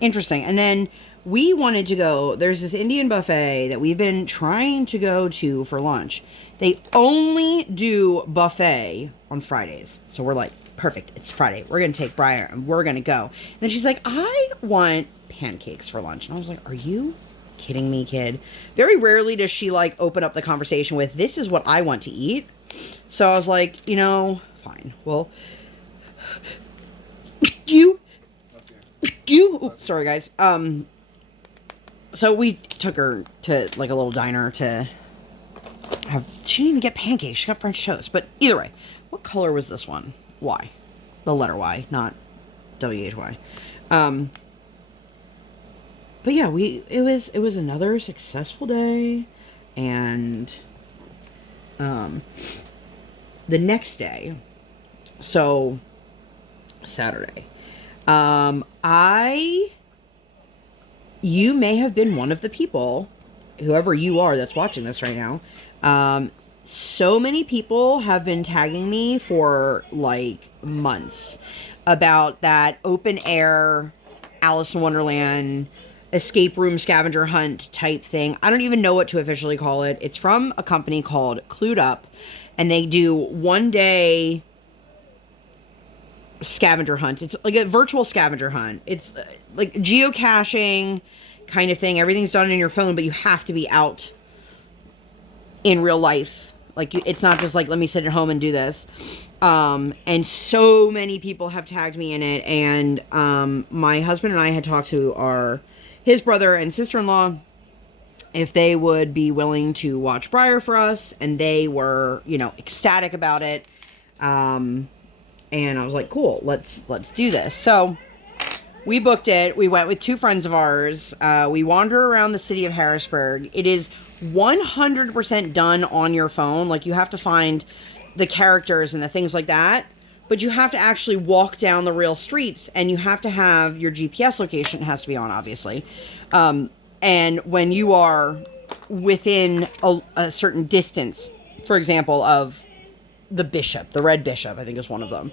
interesting. And then we wanted to go, there's this Indian buffet that we've been trying to go to for lunch. They only do buffet on Fridays. So we're like, perfect, it's Friday. We're going to take Briar and we're going to go. And then she's like, I want pancakes for lunch. And I was like, are you kidding me, kid? Very rarely does she like open up the conversation with, this is what I want to eat. So I was like, you know, fine. Well, oh, sorry guys. So we took her to like a little diner to have, she didn't even get pancakes. She got French toast. But either way, what color was this one? Y. The letter Y, not WHY. But yeah, it was another successful day. And the next day, so Saturday, you may have been one of the people, whoever you are that's watching this right now. So many people have been tagging me for like months about that open air Alice in Wonderland escape room scavenger hunt type thing. I don't even know what to officially call it. It's from a company called CluedUpp, and they do 1 day scavenger hunt. It's like a virtual scavenger hunt. It's like geocaching kind of thing. Everything's done in your phone, but you have to be out in real life. Like, it's not just like, let me sit at home and do this. And so many people have tagged me in it. And my husband and I had talked to his brother and sister-in-law if they would be willing to watch Briar for us. And they were, you know, ecstatic about it. And I was like, cool, let's do this. So we booked it. We went with 2 friends of ours. We wandered around the city of Harrisburg. It is 100% done on your phone. Like, you have to find the characters and the things like that, but you have to actually walk down the real streets, and you have to have your GPS location. It has to be on, obviously. And when you are within a certain distance for example, of the bishop, the red bishop, I think is one of them.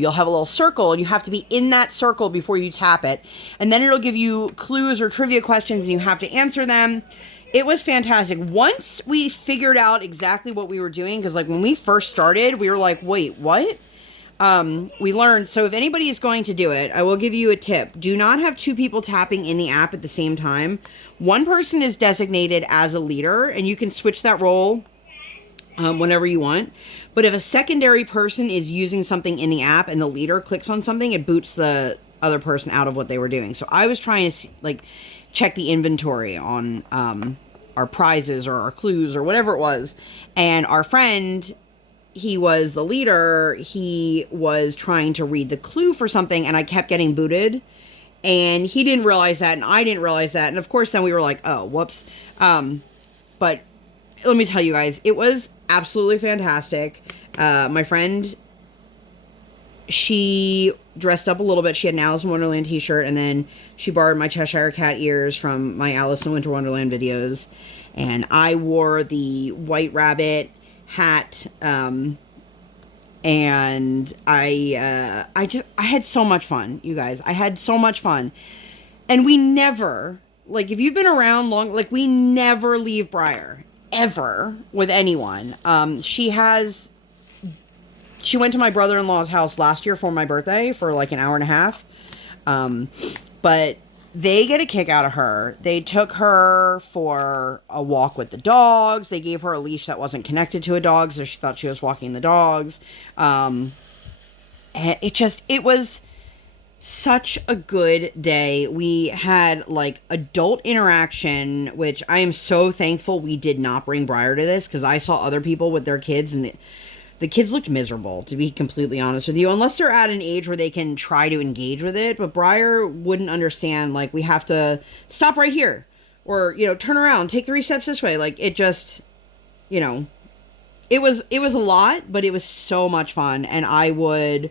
You'll have a little circle, and you have to be in that circle before you tap it. And then it'll give you clues or trivia questions, and you have to answer them. It was fantastic. Once we figured out exactly what we were doing, because like when we first started, we were like, wait, what? We learned, so if anybody is going to do it, I will give you a tip. Do not have two people tapping in the app at the same time. One person is designated as a leader, and you can switch that role whenever you want. But if a secondary person is using something in the app and the leader clicks on something, it boots the other person out of what they were doing. So I was trying to like check the inventory on our prizes or our clues or whatever it was. And our friend, he was the leader. He was trying to read the clue for something, and I kept getting booted. And he didn't realize that, and I didn't realize that. And of course, then we were like, oh, whoops. But let me tell you guys, it was absolutely fantastic. My friend, she dressed up a little bit. She had an Alice in Wonderland t-shirt, and then she borrowed my Cheshire Cat ears from my Alice in Winter Wonderland videos. And I wore the White Rabbit hat, and I had so much fun, you guys. I had so much fun. And we never, like, if you've been around long, like, we never leave Briar. Ever with anyone. She went to my brother-in-law's house last year for my birthday for like an hour and a half. But they get a kick out of her. They took her was a walk with the dogs. They gave her a leash that wasn't connected to a dog, so she thought she was walking the dogs. And it was such a good day. We had like adult interaction, which I am so thankful we did not bring Briar to this, because I saw other people with their kids, and the kids looked miserable, to be completely honest with you, unless they're at an age where they can try to engage with it. But Briar wouldn't understand, like, we have to stop right here, or, you know, turn around, take 3 steps this way. Like, it just, you know, it was a lot, but it was so much fun, and I would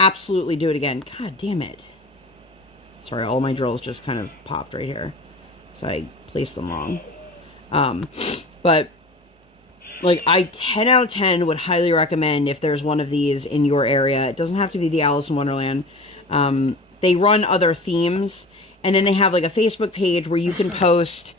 absolutely do it again. God damn it. Sorry, all my drills just kind of popped right here, so I placed them wrong. But like, I 10 out of 10 would highly recommend if there's one of these in your area. It doesn't have to be the Alice in Wonderland. They run other themes, and then they have like a Facebook page where you can post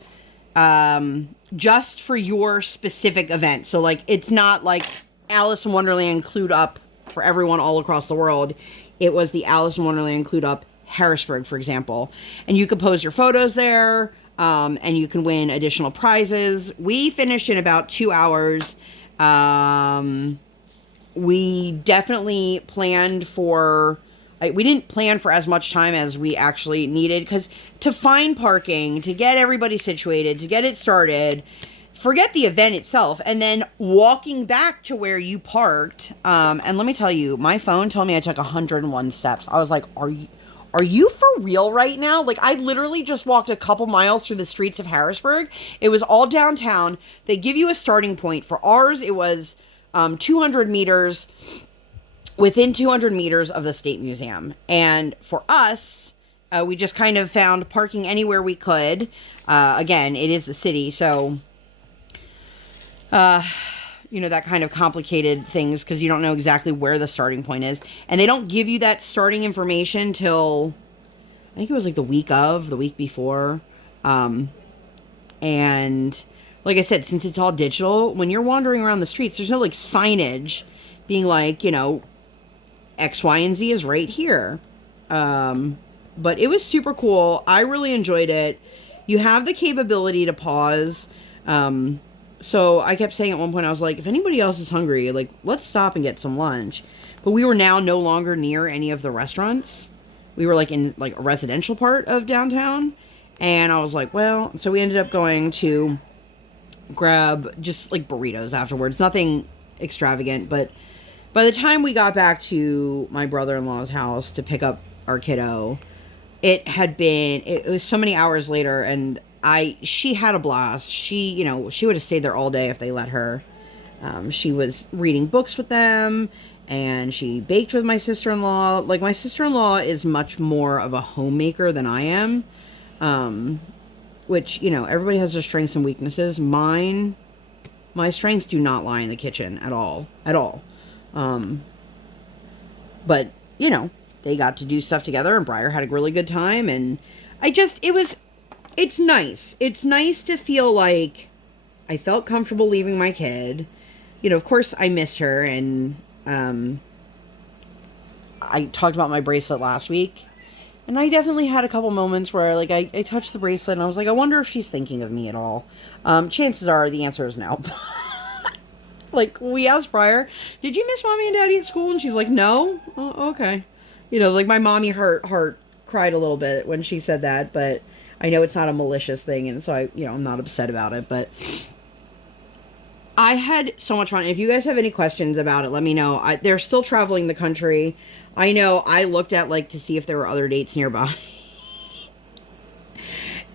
just for your specific event. So like, it's not like Alice in Wonderland CluedUpp for everyone all across the world. It was the Alice in Wonderland CluedUpp Harrisburg, for example. And you can post your photos there, and you can win additional prizes. We finished in about 2 hours. We definitely planned for... we didn't plan for as much time as we actually needed, because to find parking, to get everybody situated, to get it started... Forget the event itself, and then walking back to where you parked. And let me tell you, my phone told me I took 101 steps. I was like, are you for real right now? Like, I literally just walked a couple miles through the streets of Harrisburg. It was all downtown. They give you a starting point. For ours, it was 200 meters, within 200 meters of the State Museum. And for us, we just kind of found parking anywhere we could. Again, it is the city, so... you know, that kind of complicated things, because you don't know exactly where the starting point is. And they don't give you that starting information till, I think it was like the week before. And like I said, since it's all digital, when you're wandering around the streets, there's no like signage being like, you know, X, Y, and Z is right here. But it was super cool. I really enjoyed it. You have the capability to pause. So I kept saying at one point, I was like, if anybody else is hungry, like, let's stop and get some lunch. But we were now no longer near any of the restaurants. We were like in like a residential part of downtown. And I was like, well, so we ended up going to grab just like burritos afterwards. Nothing extravagant, but by the time we got back to my brother-in-law's house to pick up our kiddo, it was so many hours later, and she had a blast. She would have stayed there all day if they let her. She was reading books with them, and she baked with my sister-in-law. Like, my sister-in-law is much more of a homemaker than I am. Which, you know, everybody has their strengths and weaknesses. Mine My strengths do not lie in the kitchen at all. At all. But, you know, they got to do stuff together, and Briar had a really good time, and it's nice. It's nice to feel like I felt comfortable leaving my kid. You know, of course I missed her, and I talked about my bracelet last week, and I definitely had a couple moments where, like, I touched the bracelet, and I was like, I wonder if she's thinking of me at all. Chances are the answer is no. Like, we asked Briar, did you miss Mommy and Daddy at school? And she's like, no. Oh, okay. You know, like, my mommy heart cried a little bit when she said that, but I know it's not a malicious thing, and so I'm not upset about it, but I had so much fun. If you guys have any questions about it, let me know. They're still traveling the country. I know I looked at, like, to see if there were other dates nearby.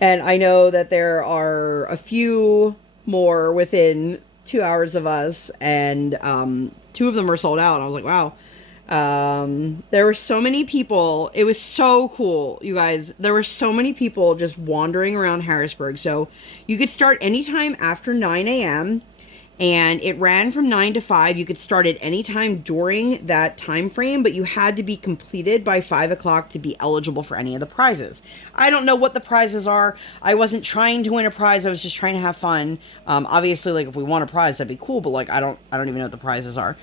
And I know that there are a few more within 2 hours of us, and 2 of them are sold out. I was like, wow. There were so many people. It was so cool, you guys. There were so many people just wandering around Harrisburg. So you could start anytime after 9 a.m. and it ran from 9 to 5. You could start at any time during that time frame, but you had to be completed by 5 o'clock to be eligible for any of the prizes. I don't know what the prizes are. I wasn't trying to win a prize. I was just trying to have fun. Obviously, like, if we won a prize, that'd be cool, but, like, I don't even know what the prizes are.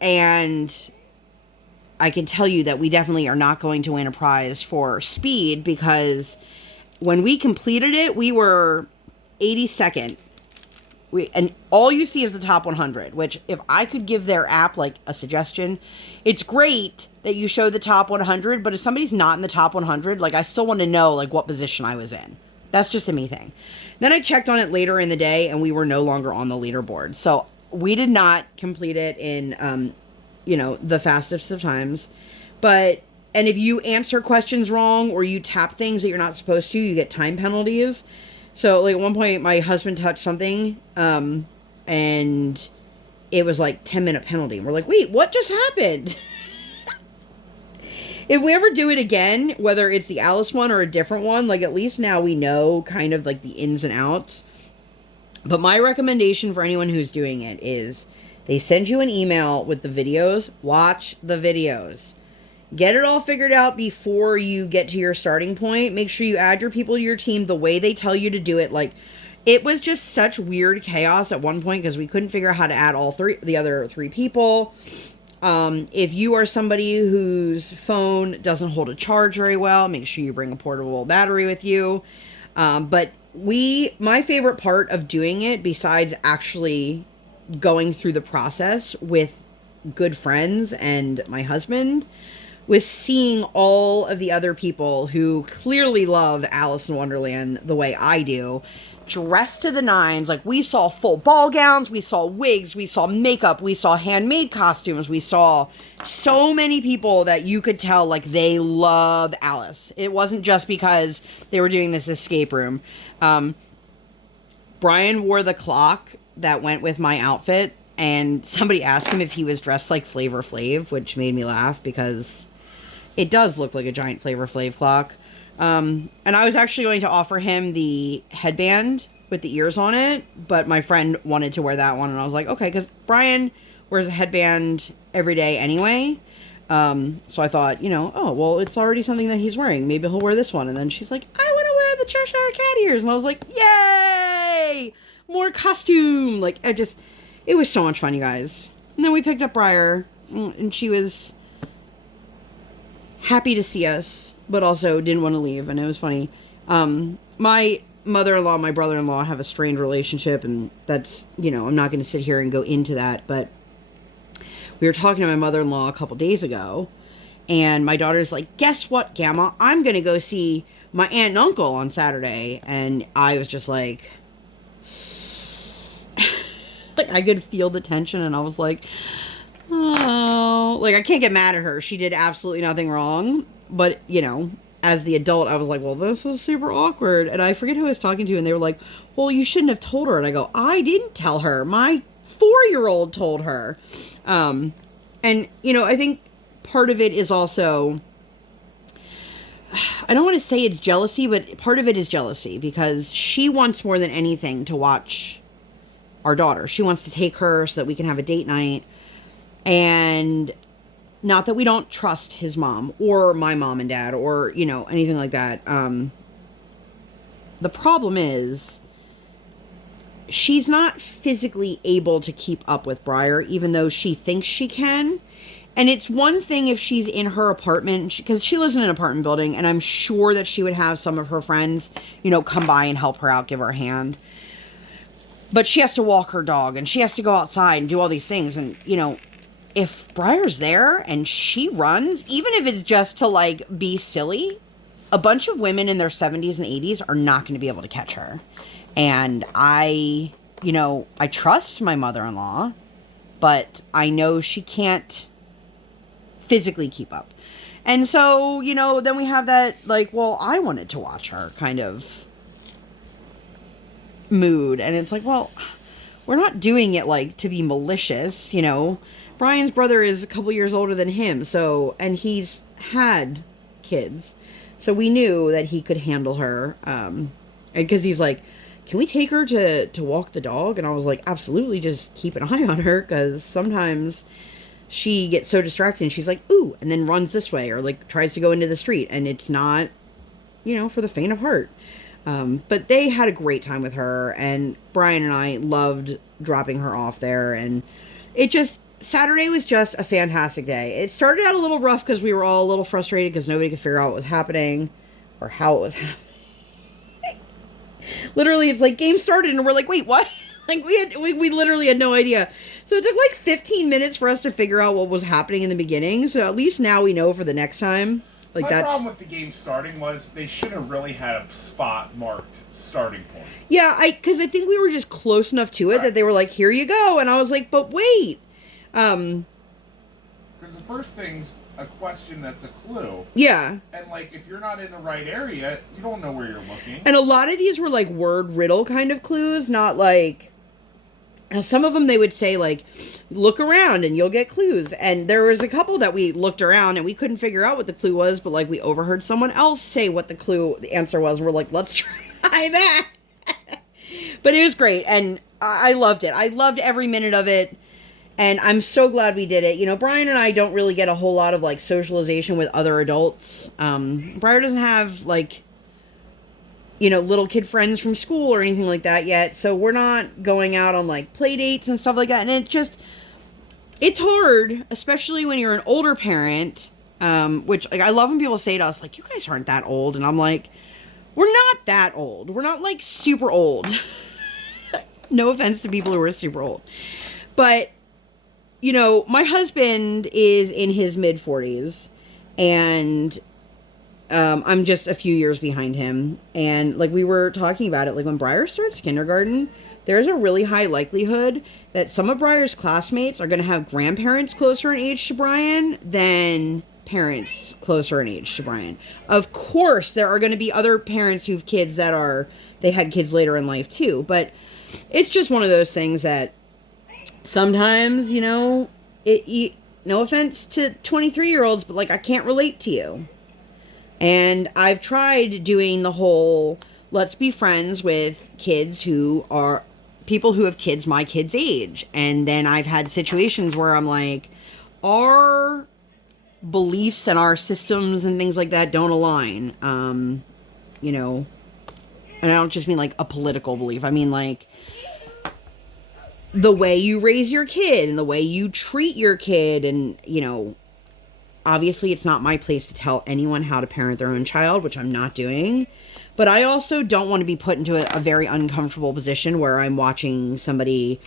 And I can tell you that we definitely are not going to win a prize for speed, because when we completed it, we were 82nd. And all you see is the top 100, which, if I could give their app, like, a suggestion, it's great that you show the top 100, but if somebody's not in the top 100, like, I still want to know, like, what position I was in. That's just a me thing. Then I checked on it later in the day, and we were no longer on the leaderboard. So we did not complete it in, the fastest of times. And if you answer questions wrong, or you tap things that you're not supposed to, you get time penalties. So, like, at one point, my husband touched something, and it was, like, 10-minute penalty. And we're like, wait, what just happened? If we ever do it again, whether it's the Alice one or a different one, like, at least now we know kind of, like, the ins and outs. But my recommendation for anyone who's doing it is they send you an email with the videos. Watch the videos. Get it all figured out before you get to your starting point. Make sure you add your people to your team the way they tell you to do it. Like, it was just such weird chaos at one point because we couldn't figure out how to add the other 3 people. If you are somebody whose phone doesn't hold a charge very well, make sure you bring a portable battery with you. But my favorite part of doing it, besides actually going through the process with good friends and my husband, was seeing all of the other people who clearly love Alice in Wonderland the way I do, dressed to the nines. Like, we saw full ball gowns, we saw wigs, we saw makeup, we saw handmade costumes, we saw so many people that you could tell, like, they love Alice. It wasn't just because they were doing this escape room. Brian wore the clock that went with my outfit, and somebody asked him if he was dressed like Flavor Flav, which made me laugh because it does look like a giant Flavor Flav clock. And I was actually going to offer him the headband with the ears on it, but my friend wanted to wear that one, and I was like, okay, because Brian wears a headband every day anyway. So I thought, oh, well, it's already something that he's wearing. Maybe he'll wear this one. And then she's like, I want to wear the Cheshire Cat ears. And I was like, yay! More costume! Like, it was so much fun, you guys. And then we picked up Briar, and she was happy to see us, but also didn't want to leave, and it was funny. My mother-in-law and my brother-in-law have a strained relationship, and that's, I'm not going to sit here and go into that, but we were talking to my mother-in-law a couple days ago, and my daughter's like, guess what, Gamma? I'm going to go see my aunt and uncle on Saturday, and I was just like, like, I could feel the tension, and I was like, oh, like, I can't get mad at her. She did absolutely nothing wrong. But, as the adult, I was like, well, this is super awkward. And I forget who I was talking to, and they were like, well, you shouldn't have told her. And I go, I didn't tell her. My 4-year-old told her. And, I think part of it is also, I don't want to say it's jealousy, but part of it is jealousy because she wants more than anything to watch our daughter. She wants to take her so that we can have a date night. And not that we don't trust his mom or my mom and dad or, you know, anything like that. The problem is she's not physically able to keep up with Briar, even though she thinks she can. And it's one thing if she's in her apartment, because she lives in an apartment building, and I'm sure that she would have some of her friends, you know, come by and help her out, give her a hand. But she has to walk her dog, and she has to go outside and do all these things. And, you know, if Briar's there and she runs, even if it's just to, like, be silly, a bunch of women in their 70s and 80s are not going to be able to catch her. And I trust my mother-in-law, but I know she can't physically keep up. And so, you know, then we have that, like, well, I wanted to watch her kind of mood. And it's like, well, we're not doing it, like, to be malicious, you know. Brian's brother is a couple years older than him, so, and he's had kids. So we knew that he could handle her. And because he's like, can we take her to walk the dog? And I was like, absolutely, just keep an eye on her, because sometimes she gets so distracted and she's like, ooh, and then runs this way, or like tries to go into the street, and it's not, you know, for the faint of heart. But they had a great time with her, and Brian and I loved dropping her off there, and Saturday was just a fantastic day. It started out a little rough because we were all a little frustrated because nobody could figure out what was happening or how it was happening. Literally, it's like game started and we're like, wait, what? Like we literally had no idea. So it took like 15 minutes for us to figure out what was happening in the beginning. So at least now we know for the next time. Like My problem with the game starting was they should have really had a spot marked starting point. Yeah, because I think we were just close enough to it that they were like, here you go. And I was like, but wait. Because the first thing's a question that's a clue. Yeah. And, like, if you're not in the right area, you don't know where you're looking. And a lot of these were, like, word riddle kind of clues, not, like... Now, some of them they would say, like, look around and you'll get clues. And there was a couple that we looked around and we couldn't figure out what the clue was, but, like, we overheard someone else say what the answer was. We're like, let's try that. But it was great, and I loved it. I loved every minute of it. And I'm so glad we did it. You know, Brian and I don't really get a whole lot of, like, socialization with other adults. Brian doesn't have, like, you know, little kid friends from school or anything like that yet. So we're not going out on, like, play dates and stuff like that. And it's hard, especially when you're an older parent, which, like, I love when people say to us, like, you guys aren't that old. And I'm like, we're not that old. We're not, like, super old. No offense to people who are super old. But... you know, my husband is in his mid-40s, and I'm just a few years behind him. And, like, we were talking about it, like, when Briar starts kindergarten, there's a really high likelihood that some of Briar's classmates are going to have grandparents closer in age to Brian than parents closer in age to Brian. Of course, there are going to be other parents who have kids they had kids later in life, too. But it's just one of those things that sometimes, you know, no offense to 23-year-olds, but, like, I can't relate to you. And I've tried doing the whole, let's be friends with kids who are, people who have kids my kid's age. And then I've had situations where I'm like, our beliefs and our systems and things like that don't align. You know, and I don't just mean, like, a political belief. I mean, like, the way you raise your kid and the way you treat your kid. And, you know, obviously it's not my place to tell anyone how to parent their own child, which I'm not doing. But I also don't want to be put into a very uncomfortable position where I'm watching somebody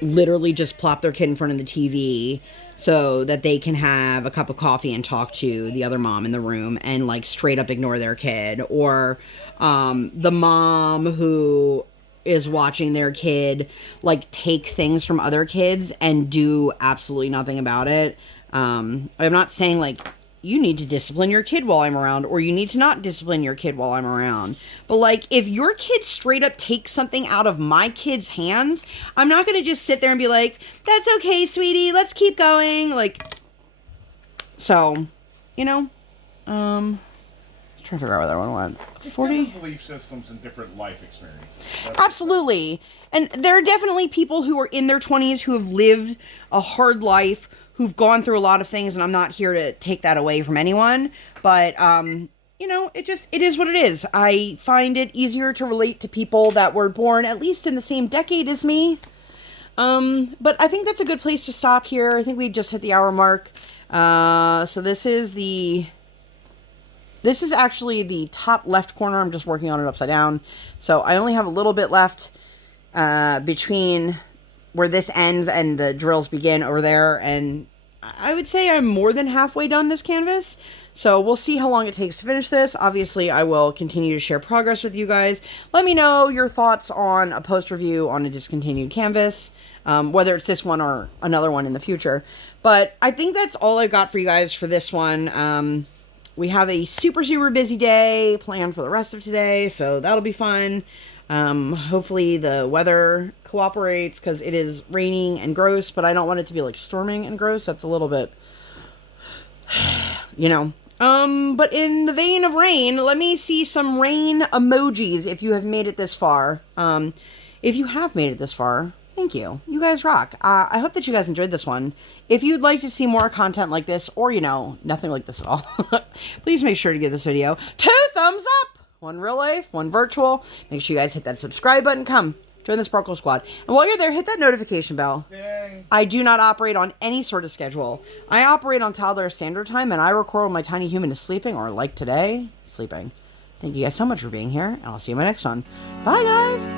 literally just plop their kid in front of the TV so that they can have a cup of coffee and talk to the other mom in the room and, like, straight up ignore their kid. Or the mom who is watching their kid, like, take things from other kids and do absolutely nothing about it. I'm not saying, like, you need to discipline your kid while I'm around, or you need to not discipline your kid while I'm around. But, like, if your kid straight up takes something out of my kid's hands, I'm not going to just sit there and be like, that's okay, sweetie, let's keep going. Like, so, you know, trying trying to figure out where that one went. It's 40. different belief systems and different life experiences. Absolutely. And there are definitely people who are in their 20s who have lived a hard life, who've gone through a lot of things, and I'm not here to take that away from anyone. But, you know, it is what it is. I find it easier to relate to people that were born at least in the same decade as me. But I think that's a good place to stop here. I think we just hit the hour mark. So this is actually the top left corner. I'm just working on it upside down. So I only have a little bit left between where this ends and the drills begin over there. And I would say I'm more than halfway done this canvas. So we'll see how long it takes to finish this. Obviously, I will continue to share progress with you guys. Let me know your thoughts on a post review on a discontinued canvas, whether it's this one or another one in the future. But I think that's all I've got for you guys for this one. We have a super, super busy day planned for the rest of today, so that'll be fun. Hopefully the weather cooperates, because it is raining and gross, but I don't want it to be like storming and gross. That's a little bit, you know. But in the vein of rain, let me see some rain emojis if you have made it this far. If you have made it this far, thank you. You guys rock. I hope that you guys enjoyed this one. If you'd like to see more content like this, or, you know, nothing like this at all, please make sure to give this video 2 thumbs up. One real life, one virtual. Make sure you guys hit that subscribe button. Come, join the Sparkle Squad. And while you're there, hit that notification bell. Yay. I do not operate on any sort of schedule. I operate on toddler standard time, and I record when my tiny human is sleeping, or like today, sleeping. Thank you guys so much for being here, and I'll see you in my next one. Bye, guys!